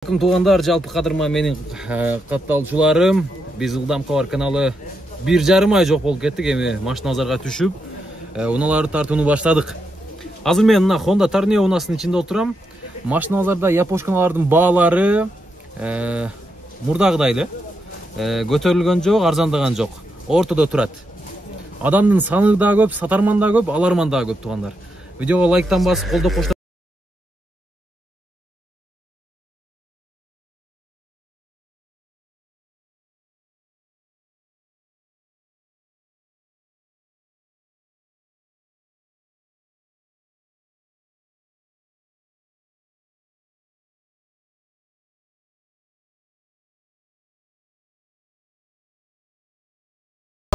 Туғандар, жалпы қадырма менің қатталшыларым. Біз Ылдам Хабар каналы 1,5 ай жоқ болып кеттік. Машина базарға түшіп, уналарды тартуыны баштадық. Азыр мен мына Honda Tornado унасының içinde отырам. Машина базарда япошканалардың бағалары мурдағыдай эле. Көтөрүлгөн жок, арзандаган жок. Ортодо турат. Адамдын саны да көп, сатарман да көп, аларман да көп туғандар. Видеоға лайктан басып, колдоп коштап.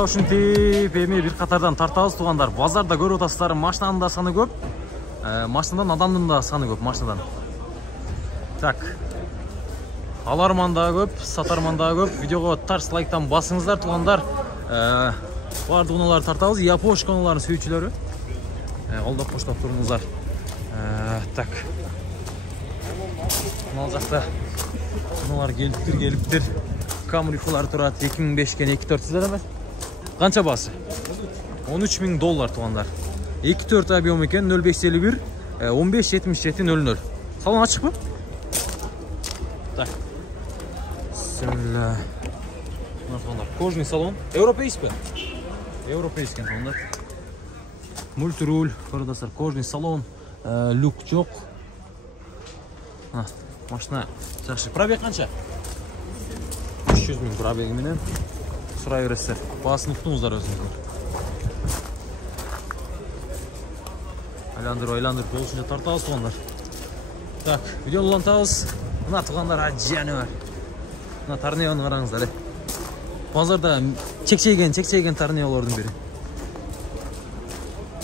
Ушинтип эми бир катардан тартабыз тугандар. Базарда көрүп атасыздар, машинанын да саны көп. Машинадан адамдын да саны көп, машинадан. Так. Аларман да көп, сатарман да көп. Видеого тарс лайктан басыңыздар тугандар. Бардык уналарды тартабыз, япошка уналарын сүйүүчүлөрү. Колдоп коштоп туруңуздар. Так. Мына жакта уналар келиптир. Камрифалар турат 2005 кен 2.4 эме? Қанша басы? $13.000 туғандар. 2.4 объем екен, 0551 157700. Салон açık mı? Так. Bismillah. Кожный салон. Европейский. Европейский туғандар. Мультируль, көрдіңіздер, кожный салон, люк жоқ. Машина жақсы. Пробег қанша? 300.000 пробеги менен. Сұрай бересіздер. Басын ұқтыңыздар өзіңіздер. Айландырып болушынша тартабыз туғандар. Так, видеоны улантабыз. Мына туғандар ажаны бар. Мына Tornado'ны қараңыздар. Базарда чекчейген Tornado'лордун бири.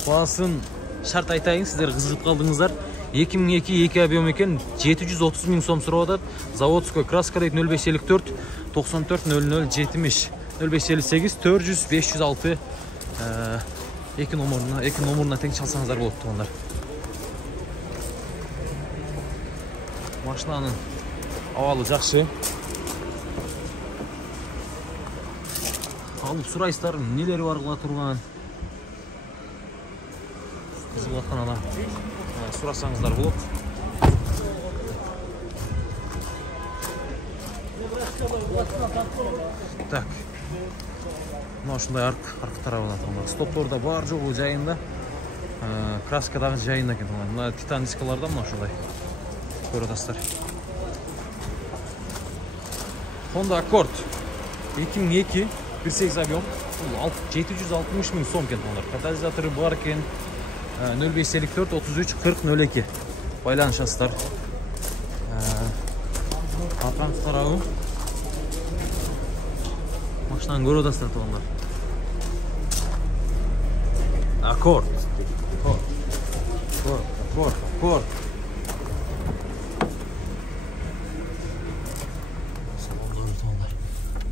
Басын шарт айтайын, сіздер қызығып қалдыңыздар. 2002 2 объем екен, 730.000 сом сурап атат. Заводской краска дейт 0554 94 00 70. 0558 400 506 2 номерuna тең çalсаңыздар болот туғандар. Машинаның абалы жакшы. Алып сурайсыздар, нелери бар кыла турган. Кызыгып аткан адам сурасаңыздар болот. Так. Мына ушундай арк тарабына туган. Стопторда бар жогу жайында. Краскадагы жайында экен туган. Мына титан дискаларда мына ушундай. Көрүп атасыздар. Honda Accord 2002 1.8 объем. 760.000 сом экен тугандар. Катализатору бар экен. 0554 33 40 02. Байланышасыздар. Атранг тарабы. Машинаны көріп атасыздар туғандар. Accord.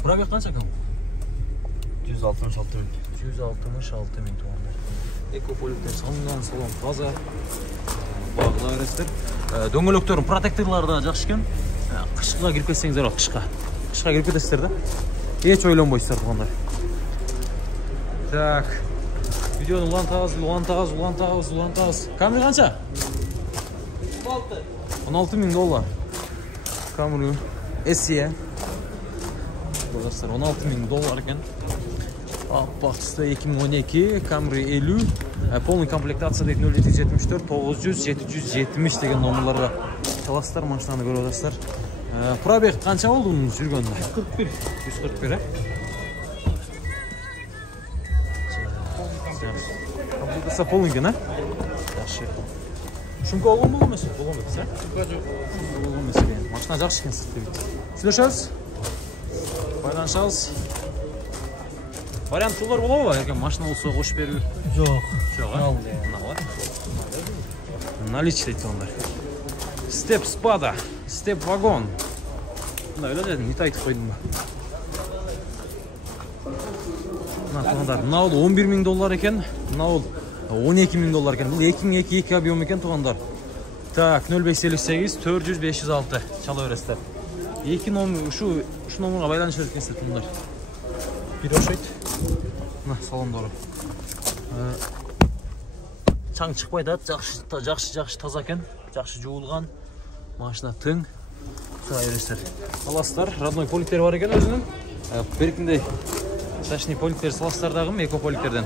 Пробег қанша кім? 166.000. 166.000 туғандар. Экополиктер салынған салон таза. Бағыла бересіздер. Дөңгөлектердің протекторлары да жақсы екен. Қышқа кіріп кетсеңіздер ал, қышқа кіріп кетесіздер да. Еч ойланбайсыздар туғандар. Так. Видеоны улантабыз. Камри қанша? $16.000. Камри SE. Dostlar $16.000 екен. Аппақ түсті 2012 Camry 50. Полный комплектация дейт 0774 900 770 деген номерларға таластар, машинаны көріп атасыздар. Пробег қанша болды оның жүргенде? 141. Комплектация полный кен, жақсы. Шумка болған бұл емес? Болған бетсі? Шумка жоқ. Болған емес екен. Машина жақсы екен сұртты бейт. Сөйлешіңіз? Байланышыңыз? Вариант жолдар бола ба? Еркен машина болса қош беру? Жоқ. Наличие дейді ондар. Степ спада, степ вагон. Öyle dedim, не айтып қойдым ба? Мына ол $11.000 екен, мына ол $12.000 екен. Бұл 2002 объем екен туғандар. Так, 0558 400 506 чала бересиздер. Эки номер ушу номерге байланыша бересиздер тундар. Бир окшойт. Мына салондору. Чаң чыкпайт атат, жакшы таза экен, жакшы жуулган. Машина тың. Тура бересиздер. Саластар, родной поликтер бар экен өзүнүн. Беркиндей сачный поликтер саластар дагы экополиктерден.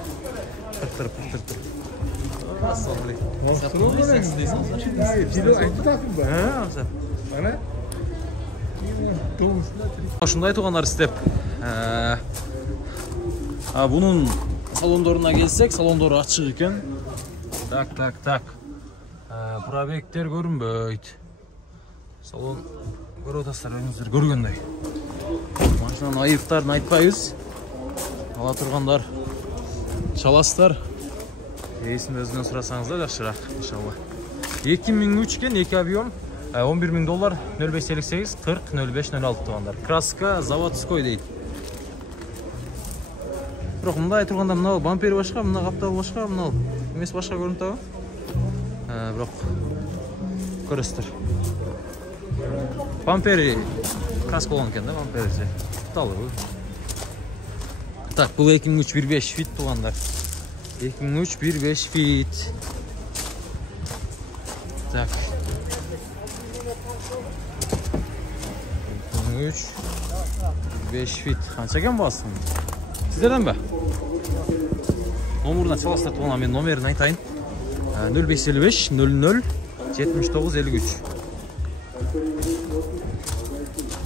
Тыр. Ассалам. Ушундай туугандар истеп. Бунун салондоруна келсек, салондору ачык экен. Так. Пробегтер көрүнбөйт. Салон көрүп атасыздар, өзүңүздөр көргөндөй. Машинанын айыптарын айтпайбыз. Ала тургандар чаласыздар. Эсин өзүнөн сурасаңыздар жакшыраак, иншалла. 2003 кен, 2 объем, $11.000, 0558 40 05 06 туугандар. Краска заводской дейт. Бирок мындай турганда мына бампери башка, мына капталы башка, мына эмес башка көрүнүп атабы? Бирок көрөсүздөр. Бампери краска болгон экен да, бампериси. Капталы. Так, бул 2003 1.5 фит туугандар. 2003 1.5 фит. Так. 2003 1.5 фит. Канча экен басым? Сиздерден бе? Номерден чаласыздар тууган, мен номерин айтайын. 0555 00 79 53.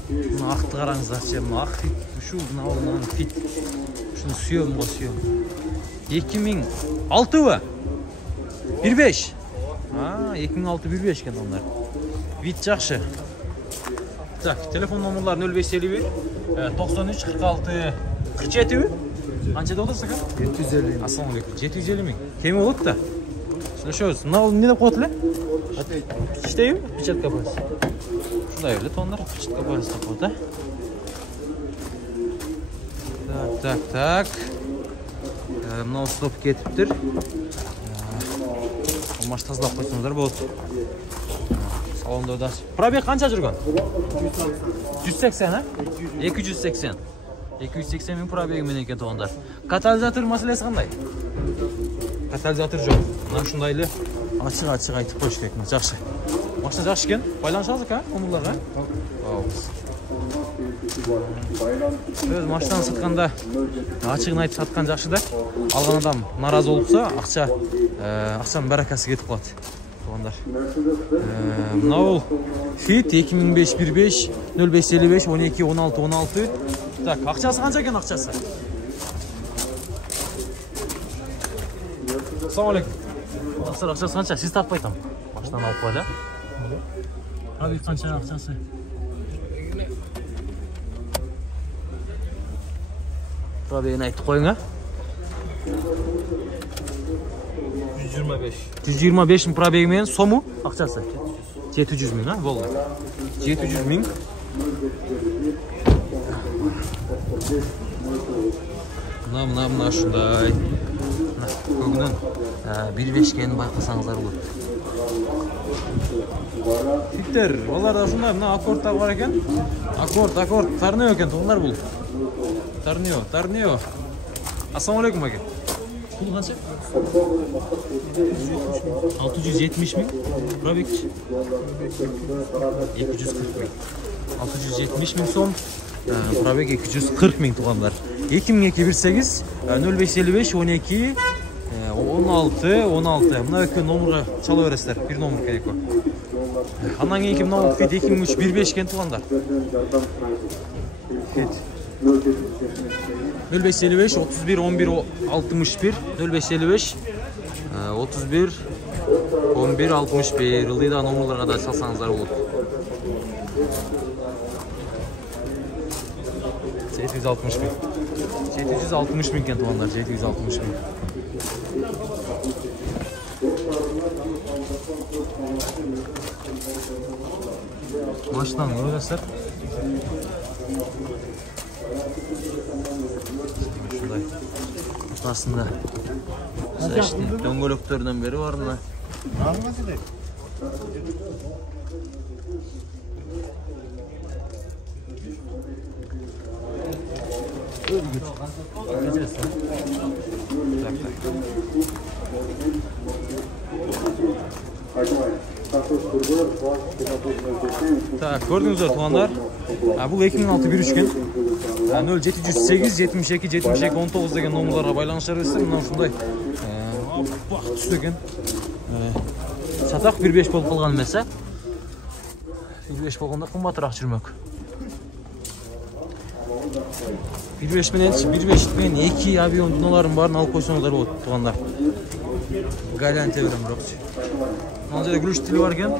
Мына акты караңыздарчы, мына ак фит. Ушу мына фит. Ушуну сүйөм го сүйөм. 2006 бы? 1.5. 2006 1.5 экен onlar. Вид жакшы. Так, телефон номерлары 0551 93 46 47 бі? Қанша деп отырсыз екен? 750. Ассалаумағалейкум. 750 мың. Кеме болады да. Түсінішіңіз. Мынау не деп қойды? Іштейбі? Печатка полис. Шундай өлі тондар. Печатка полис деп қойды. Так. Мынау стоп кетіптір. Маш тазалап қойсаңыздар болады. Салонда да. Пробег қанша жүрген? 180, а? 280. 280 мың пробеги менен екен тоғандар. Катализатор мәселесі қандай? Катализатор жоқ. Мына шундайлы ашық айтып қойыш керек. Жақшы. Машина жақшы екен. Байланышасыз ка? Омырларға? Өз машинаны сатқанда ашығын айтып сатқан жақшы да. Алған адам наразы болыпса, ақшаның баракасы кетіп қалады. Мынау Fit 2005 1.5 0555 12 16 16. Так, ақшасы қанша екен ақшасы? Ассалаумағалейкум. Ақшасы қанша? Сіз таппай там. Машинаны алып қойды. Пробег қанша ақшасы? Пробегін айтып қойың, а? 125 мың пробеги менен сому ақшасы? 700 мың, а? Болды. 700 мың. Мына шундай. Көгінен 1.5 кенін байқасаңыздар болады. Фиттер, оларда шундай, мына аккордтар бар екен. Аккорд, торнео екен, тоғындар бұл. Торнео. Ассалаумағалейкум, аке. Бұл қанша? 670 мың. Пробег 240 мың. 670 мың сом. Пробег 240 мың туғандар. 2018 0555 12 16. Мына өкі номерға чала өресіздер. Bir номер керек о. Анан кейін мынау Fit 2003 1.5 кен туғандар. 0555 31 11 61 0555 31 11 61 ылдыйда номерларға да салсаңыздар болады. 760 мың. 760 мың кен туғандар, 760 мың. Машинаны көресіздер. Шундай. Ортасында дөңгөлөктөрдөн бери бар мына. Так, gördüğünüzler tuğanlar. Bu 2006 bir üçgen. 0708 72 72 19 деген номерларға байланışlar өстір. Мына ушундай бак түстөгөн. Сатак 1.5 болуп калган эмесе. 1.5 болгондо кымбатыраак жүрмөк. 1.5 менен 1.5 менен 2 авион дуналарын баарын алып койсоңуздар болот тугандар. Гаянте берем бирок. Мына жерде ключ тили бар экен.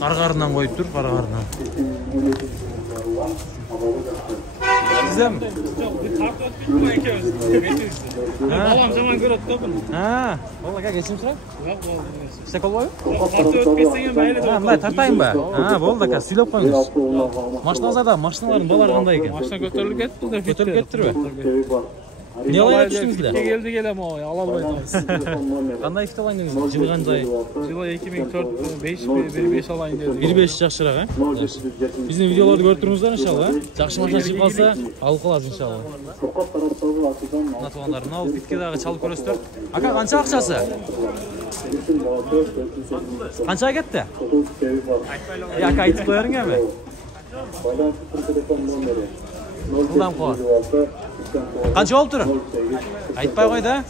Каргарынан коюп тур, каргарынан. Sizem? Balam zaman görüp da bunu. Ha, vallahi gel geçeyim sıra. Yok, İşte kol var mı? Kartı ötmesen ben öyle. Ha, ben tartayım ben. Ha, boldu ka, söylep koyunuz. Maşınazada, maşınaların balar qanday ekan? Maşına götürülüp ketdi de, götürülüp kettir be. Ne alayla düştünüzler? Geldi gelem o ya, alalmayız. Qanday ifte alayındınız? Jıl qanday? Жылы 2004 5 alayın dedi. 1.5 жақшырақ, ha? Bizim videoları görüp turmuzlar inşallah, ha? Жақшы машина шығып қалса, алып қаласыз inşallah. Мына туғандар, мынау биткедағы чалып көресіздер. Ака, қанша ақшасы? Қанша кетті? Ака, айтып қоярың әме? Бұлдан қоғар. Қанша болып тұр? Айтпай қой да?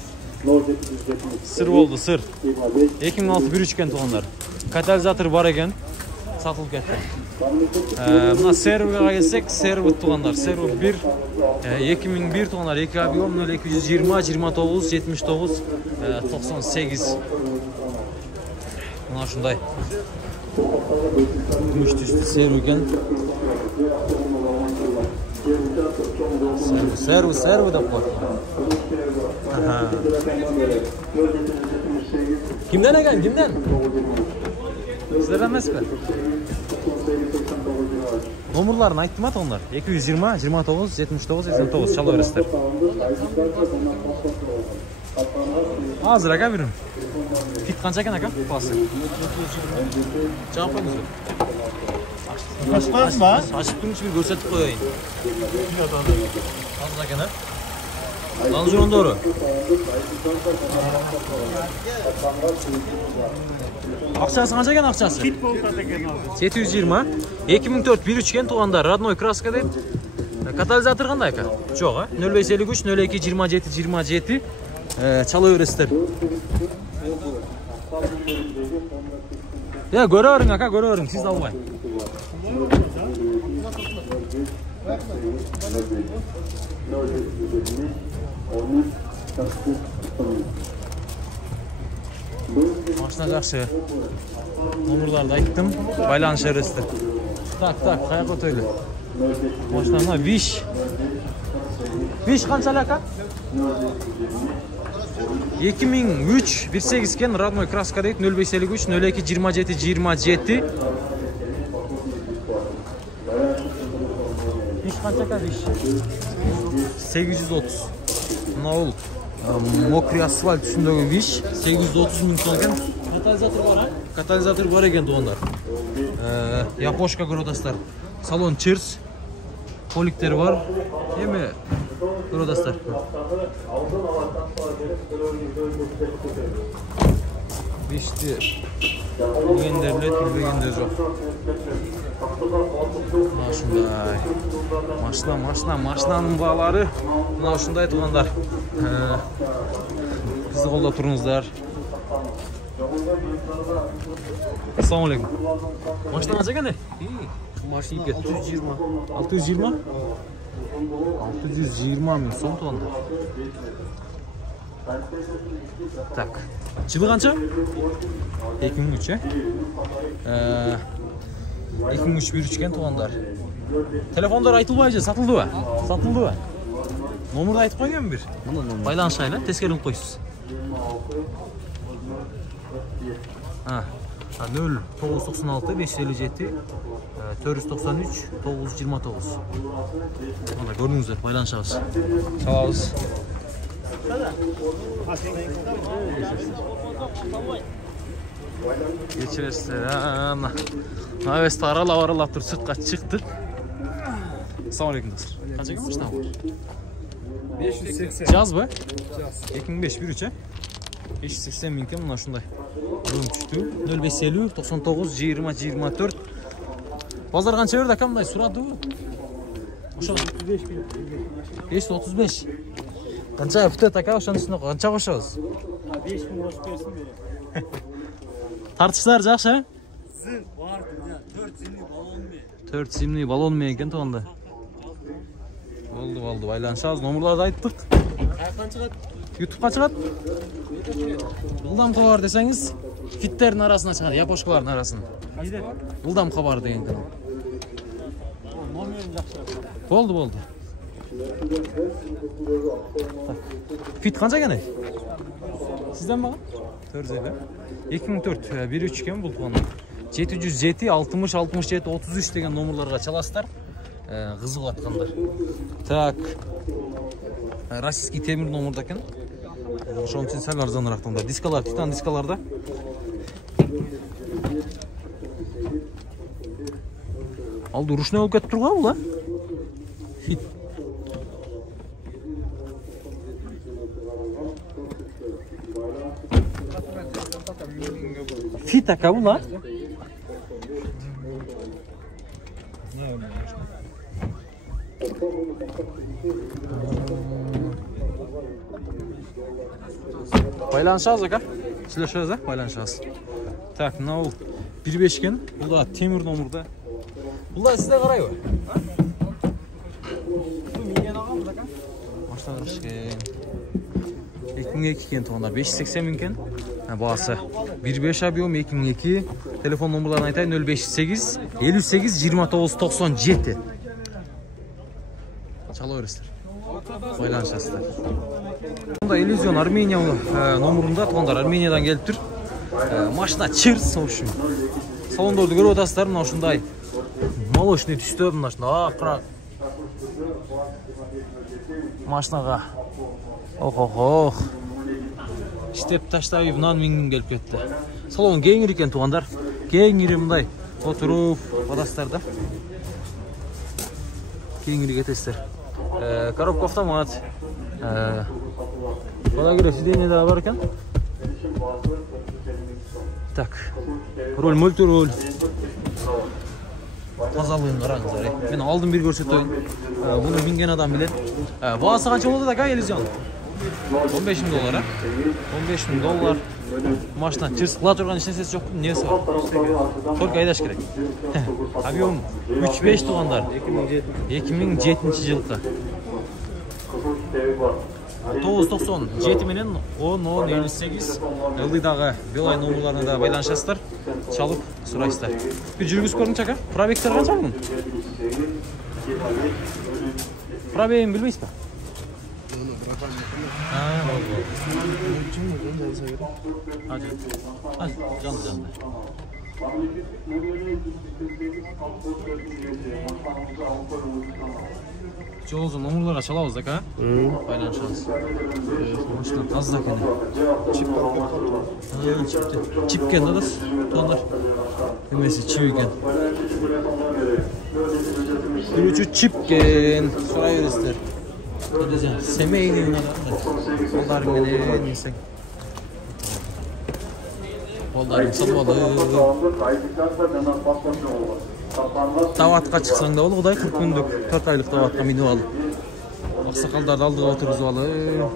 Сыр болды, сыр. 2006 bir üçgen туғандар. Катализатор бар екен, сатылып кетті. Мына серверға келсек, сервер туғандар. Сервер 1, 2001 туғандар. 2 объем 0220, 29, 79, 98. Мына шындай. Күміш түсті сервер екен. Servo da koy. Kimden ekan? Kimden? Sizlerden emas mi? Nomurlarını aytdım at onlar. 220, 29, 79, 89 çalaverasizlar. Hazır aka birim. Fit qancha ekan aka? Pası. Javob qo'yingizlar. Başkan mı? Açıp durmuş bir gösterip koyayım. Fazla kenar. Lanzuron doğru. Akçası kaç eken akçası? 720. 2004 bir üçgen tuğanda Radnoy Kraska deyip. Katalizator qanday aka? Çok ha? 0553 02 27 27 çalıveresizler. Ya görüyorum aka, görüyorum. Siz de almayın. Maşına жақсы. Номерларды айттым, байланыш өресті. Так, қаяққа төйлі. Maşına Виш. Виш қанша aka? 2003 1.8 кен Radnoy Kraska deyip 0553 02 27 27. Viş kaça kadar viş? 830. Naul. Mokri asfalt üstündeki viş 830 bin ton eken. Katalizator var ha? Katalizator var eken doğanlar. Yapoşka grodaslar. Salon çırs. Polikleri var. Değil mi? Grodaslar. Vişti. Bilgenderler, bilgenler yok. Maşınday. Maşınanın bağları. Mına şunday tuğanlar. Bizi kolda turunuzlar. Assalamu alaikum. Maşına kaç eken ne? Maşına 620. 620? 620 min son tuğanlar. Так. Жылы қанша? 2003 е? 2003 bir üçgen туғандар. Telefonдар айтылбай же, сатылды ба? Сатылды ба? Номерді айтып қойген бір? Байланыш айла, тескеріліп қойсыз. 0 996 557 493 929. Onda gördünüzler, байланышабыз. Салабыз. Geçirirsin. Navesti aralap dur, sırtqa çıktık. Assalamu alaikum dostlar. Qanchaga mashina bu? 580. Jaz bu? Jaz. 2005 bir 3'e. 580 ming mana shunday. Rum tushdi. 0550 99 20 24. Bozor qancha berdi aka bunday suradi u? O'sha 535. Qancha putet aka o'shaning üstüne qancha qo'shamiz? 5000 qo'shib bersin beradi. Tartışlar yaxshi? Zil var, 4 zilli balon mu? 4 simli balon mu ekan to'g'anda? Oldu, baylanışamiz. Nomerlarni aytdik. Qayerdan chiqadi? YouTube'ga chiqadi. Buldam xabar desangiz, fitlerin arasına chiqadi, yaposhkalarning arasına. Buldam xabar degan kanal. Nomerini yaxshi. Bo'ldi. Fit qancha ekan? Sizdan mi? 450. 2004 1.3 ekan bu to'g'anda. 707 60 67 33 degan nomerlarga chalasizlar. Qiziq atqanlar. Tak. Российский temir nomerda ekan. O'shaning uchun sal arzonroq to'g'anda. Diskalar, titan diskalarda. Aldı ruşna olib ketib turgan bular. Fit. Fit aka bular. Baylanışamiz aka. Sizlashamiz, baylanışamiz. Tak, now 1.5 ekan. Bu da temir nomerda. Bunlar sizde qarayı var. Şu mingen ağamız aka. Baştan qilishgan. 2002 ekan to'g'anda 580 ming ekan. Bahası 1.5 объем 2002. Telefon nomerlarini aytayın 058 58 29 97. Çalaverasizlar. Baylanışasizlar. Bunda Elysion Armeniya nomerunda to'g'anda Armeniyadan kelib tur. Mashina chirs o'shin. Salonda ko'rib o'tasizlar, mana shunday. Молочный түсті мына ақырақ машинаға ох іштеп таштап мынаны мингім келіп кетті. Салон кеңір екен туғандар, кеңірі мындай отырып адастарда кеңірі кетесіздер. Коробка автомат, подогрев сиденье да бар екен. Так, руль мультируль. Тазалығын қараңыздар. Мен алдым бір көрсетейін. Bunu minген адам біледі. Бағасы қанша болды aka Elysion? 15 000 dolar. 15 000 dolar. Машина чирс қыла тұрған ешнәрсесі жоқ. Несі бар? Только айдаш керек. Объем 3.5 туғандар. 2007 жылғы. 997 менен 10-10-58 ылдыдағы Белай номерларына да байланышасыздар. Çalıp сұрайсыздар. Bir жүргізіп көріңізші ака. Пробегтер қанша бұның? Пробегін білмейсіз ба? Жанды. Жолыңызды номерларға çalabыз aka. Байланышамыз. Машина таза екен. Чипкен да тоңдар. Немесе чип екен. Күрүүчү чипкен. Сурай бересиздер. Семейный балдар менен десең. Балдарын сатып алып. Таватқа шықсаң да ол құдай 40 күндік 4 айлық таватқа миніп алып. Ақсақалдарды алдыға отырғызып алып.